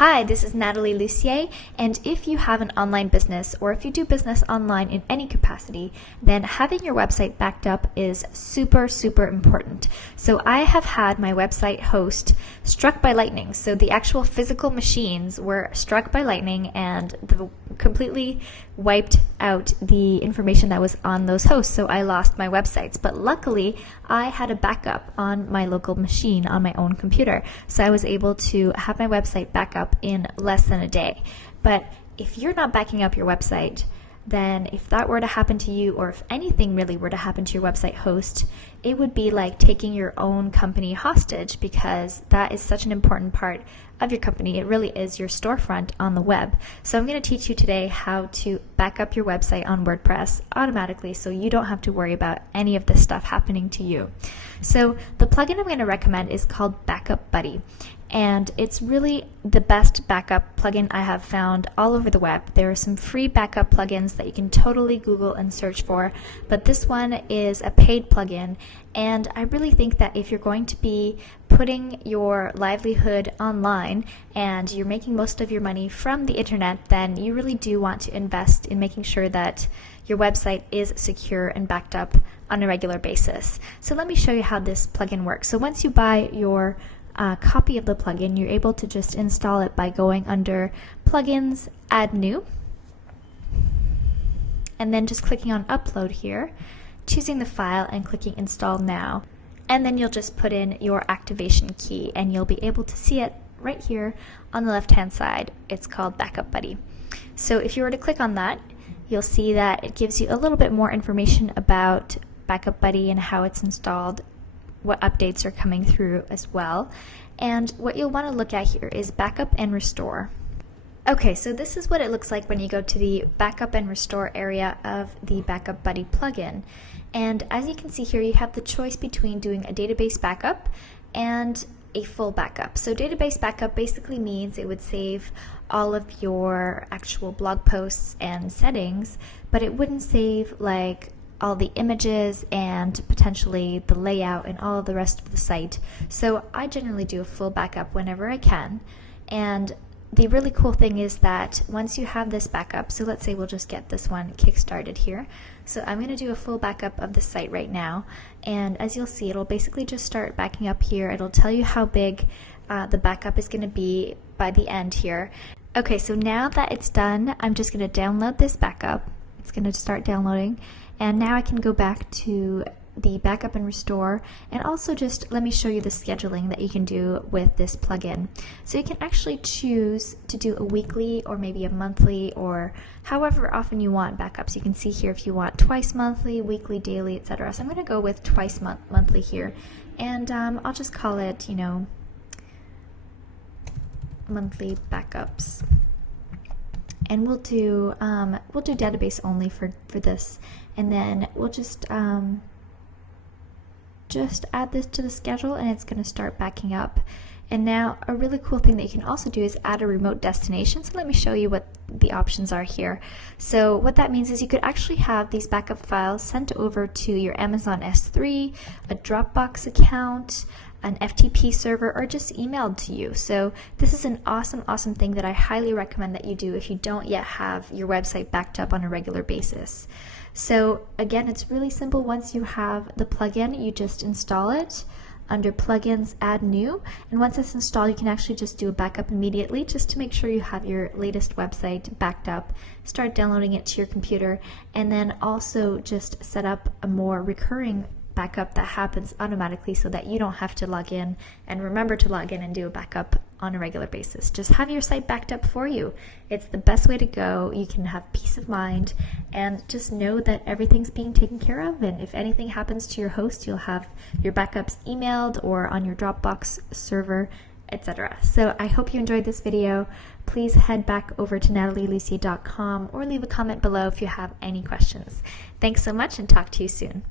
Hi, this is Natalie Lucier, and if you have an online business or if you do business online in any capacity, then having your website backed up is super important. So I have had my website host struck by lightning. So the actual physical machines were struck by lightning and completely wiped out the information that was on those hosts. So I lost my websites. But luckily, I had a backup on my local machine on my own computer. So I was able to have my website back up in less than a day. But if you're not backing up your website, then if that were to happen to you, or if anything really were to happen to your website host, it would be like taking your own company hostage, because that is such an important part of your company. It really is your storefront on the web. So I'm going to teach you today how to back up your website on WordPress automatically so you don't have to worry about any of this stuff happening to you. So the plugin I'm going to recommend is called Backup Buddy. And it's really the best backup plugin I have found all over the web. There are some free backup plugins that you can totally Google and search for, but this one is a paid plugin. And I really think that if you're going to be putting your livelihood online and you're making most of your money from the internet, then you really do want to invest in making sure that your website is secure and backed up on a regular basis. So let me show you how this plugin works. So once you buy your copy of the plugin, you're able to just install it by going under Plugins, Add New, and then just clicking on Upload here, choosing the file and clicking Install Now. And then you'll just put in your activation key and you'll be able to see it right here on the left-hand side. It's called Backup Buddy. So if you were to click on that, you'll see that it gives you a little bit more information about Backup Buddy and how it's installed, what updates are coming through as well. And what you'll want to look at here is Backup and Restore. Okay, so this is what it looks like when you go to the Backup and Restore area of the Backup Buddy plugin. And as you can see here, you have the choice between doing a database backup and a full backup. So database backup basically means it would save all of your actual blog posts and settings, but it wouldn't save like all the images and potentially the layout and all of the rest of the site. So I generally do a full backup whenever I can. And the really cool thing is that once you have this backup, so let's say we'll just get this one kick-started here. So I'm going to do a full backup of the site right now. And as you'll see, it'll basically just start backing up here. It'll tell you how big the backup is going to be by the end here. Okay, so now that it's done, I'm just going to download this backup. It's going to start downloading. And now I can go back to the Backup and Restore, and also just let me show you the scheduling that you can do with this plugin. So you can actually choose to do a weekly or maybe a monthly or however often you want backups. You can see here if you want twice monthly, weekly, daily, etc. So I'm going to go with twice monthly here, and I'll just call it, you know, monthly backups. And we'll do database only for this, and then we'll just add this to the schedule, and it's going to start backing up. And now a really cool thing that you can also do is add a remote destination. So let me show you what the options are here. So what that means is you could actually have these backup files sent over to your Amazon S3, a Dropbox account, an FTP server, or just emailed to you. So this is an awesome thing that I highly recommend that you do if you don't yet have your website backed up on a regular basis. So again, it's really simple. Once you have the plugin, you just install it under Plugins, Add New, and once it's installed, you can actually just do a backup immediately just to make sure you have your latest website backed up. Start downloading it to your computer, and then also just set up a more recurring backup that happens automatically so that you don't have to log in and remember to log in and do a backup on a regular basis. Just have your site backed up for you. It's the best way to go. You can have peace of mind and just know that everything's being taken care of, and if anything happens to your host, you'll have your backups emailed or on your Dropbox server, etc. So I hope you enjoyed this video. Please head back over to nataliellucier.com or leave a comment below if you have any questions. Thanks so much, and talk to you soon.